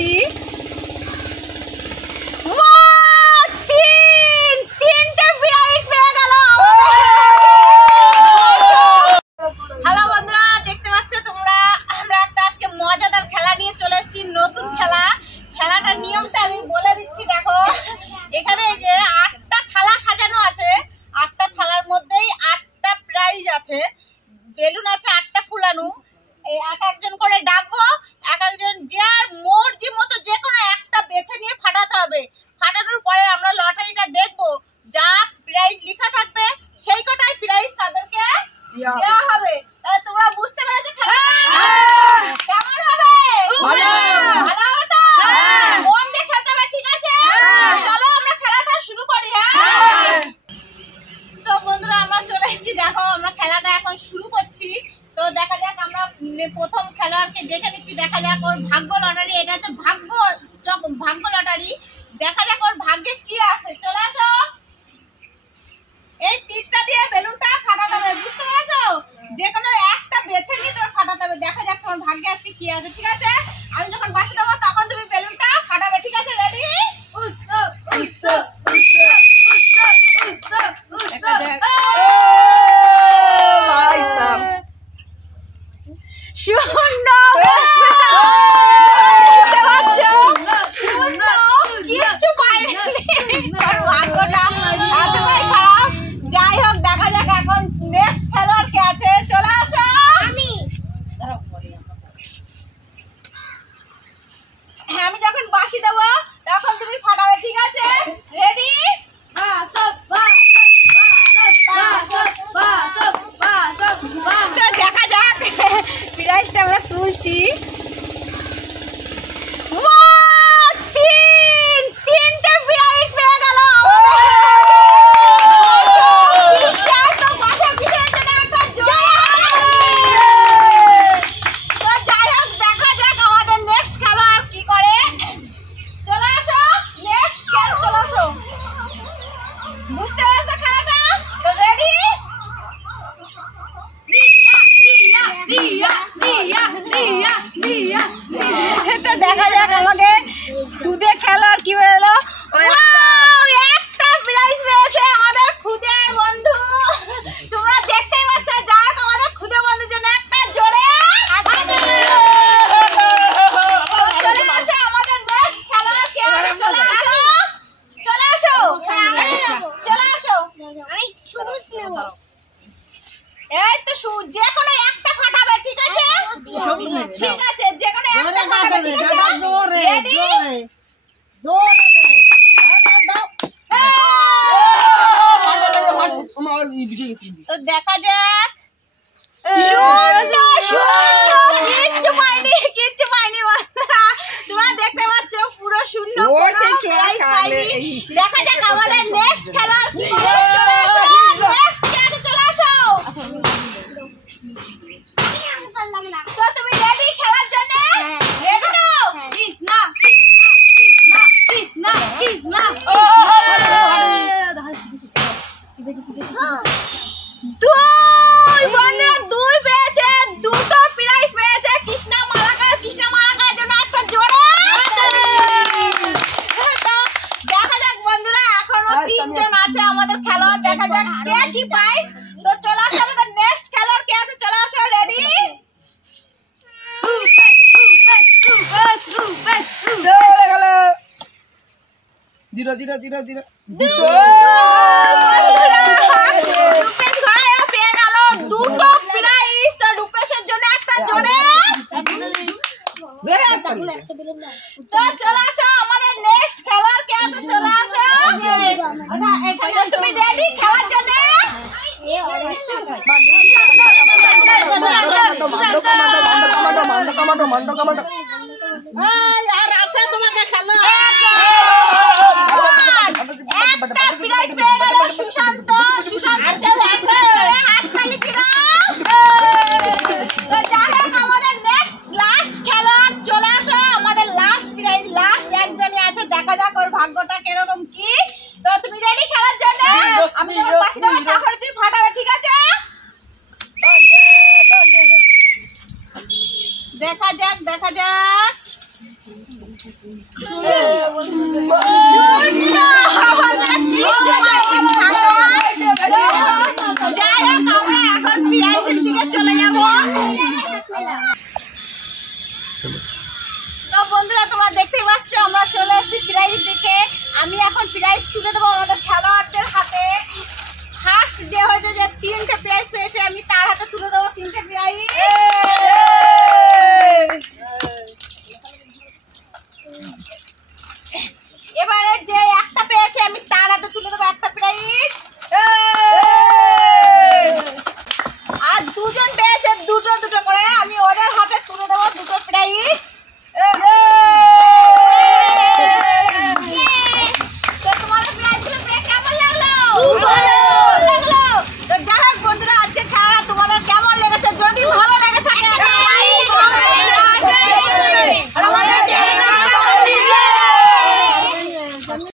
তুলছি। তিনটে প্রাইজ পেয়ে গেল। হ্যালো বন্ধুরা, দেখতে পাচ্ছ তোমরা, আমরা একটা আজকে মজাদার খেলা নিয়ে চলে এসেছি, নতুন খেলা। খেলাটার নিয়মটা আমি বলে দিচ্ছি। দেখো, এখানে যে 8টা থালা সাজানো আছে, 8টা থালার মধ্যেই 8টা প্রাইজ আছে, বেলুন আছে 8টা ফুলানো। এক একজন করে ডাকবো, এক একজন যার মর্জি মতো যে কোনো একটা বেছে নিয়ে ফাটাতে হবে। ফাটানোর পরে আমরা লটারিটা দেখবো, যা প্রাইজ লেখা থাকবে সেই কটাই প্রাইজ তাদেরকে দেওয়া হবে। তাহলে তোমরা বুঝতে পেরেছো খেলা কেমন হবে? ভালো হবে তো? মন দিয়ে খেলতে হবে, ঠিক আছে? চলো আমরা খেলাটা শুরু করি। হ্যাঁ, তো বন্ধুরা আমরা চলে এসেছি। দেখো, আমরা খেলাটা এখন শুরু করছি। তো দেখা যাক, আমরা প্রথম খেলোয়াড়কে দেখে নিচ্ছি। দেখা যাক ওর ভাগ্য লটারি, এটা হচ্ছে ভাগ্য লটারি। দেখা যাক ওর ভাগ্যে কি আছে। চলে আসো, এই তীরটা দিয়ে বেলুনটা ফাটাতে হবে, বুঝতে পেরেছো? যে কোনো একটা বেছে নিয়ে তোর ফাটাতে হবে। দেখা যাক তোমার ভাগ্যে আজকে কি আছে, ঠিক আছে? আমি যখন বাঁশি দেবো তখন তুমি বেলুনটা ফাটাবে, ঠিক আছে? রেডি? শূন্য। কিচ্ছু পাইনি, ভাগ্যটা এতটাই খারাপ। যাই হোক, দেখা যাক এখন নেক্সট খেলোয়াড় কে আছে। চলে আসো। হ্যাঁ, আমি যখন বাঁশি দেবো তখন তুমি ফাটাবে, ঠিক আছে? রেডি? দেখা যাক প্রাইজটা আমরা তুলছি। তিনটে প্রাইজ পেয়ে গেল। যাই হোক, দেখা যাক আমাদের নেক্সট খেলোয়াড় কি করে। চলে আসো, নেক্সট খেল। চলে আসো, বুঝতে পেরেছো খেলাটা? তো রেডি? তো দেখা যাক আমাকে খুদে খেলোয়াড় কি হলো। একটা প্রাইজ পেয়েছে আমাদের খুদে বন্ধু। তোমরা দেখতেই পাচ্ছ। যাই হোক, আমাদের খুদে বন্ধুর জন্য একটা জোরে চলে আসো। আমাদের নেক্সট খেলোয়াড় কে আছে? চলে আসো, চলে আসো, চলে আসো। এই তো যে কোনো একটা ফাটাবে, ঠিক আছে? ঠিক আছে, যে কোনো একটা ফাটাবে, ঠিক আছে? রেডি? তো দেখা যাক। কিচ্ছু পাইনি, কিচ্ছু পাইনি বন্ধুরা। তোমরা দেখতে পাচ্ছ পুরো শূন্য। দেখা যাক আমাদের নেক্সট খেলার কি হবে। চলে আসো, নেক্সট কে আছে? চলে আসো। তো তুমি রেডি খেলার জন্য? রেডি তো? দুই পেয়েছে, দুটো প্রাইজ পেয়েছে কৃষ্ণা মালাকার। কৃষ্ণা মালাকার জন্য একটা জোরে। তো দেখা যাক বন্ধুরা, এখনো 3 জন আছে আমাদের খেলোয়াড়। দেখা যাক কে কি পায়। তো চলে আসো, আমাদের নেক্সট খেলোয়াড় কে আছে? চলে আসো। রেডি? পেয়ে গেল দুটো প্রাইজ। তো রূপেশের জন্য একটা জোরে। তো চলে আসো, আমাদের নেক্সট খেলোয়াড় কে আছে? চলে আসো। তুমি রেডি খেলার জন্য? একটা প্রাইজ পেয়ে গেল সুশান্ত। সুশান্ত হাততালি দাও। তো যাই হোক, আমাদের নেক্সট লাস্ট খেলোয়াড় চলে আসো। আমাদের লাস্ট প্রাইজ, লাস্ট একজনই আছে। দেখা যাক ওর ভাগ্যটা কিরকম কি। তো তুমি রেডি খেলার জন্য? আমি যখন বাঁশি দেবো তখন তুমি ফাটাবে, ঠিক আছে? দেখা যাক, দেখা যাক। প্রাইজ তুলে দেবো আমাদের খেলোয়াড়দের হাতে। ফার্স্ট যে হয়েছে, যে 3টে প্রাইজ পেয়েছে, আমি তার হাতে তুলে দেবো 3টে প্রাইজ।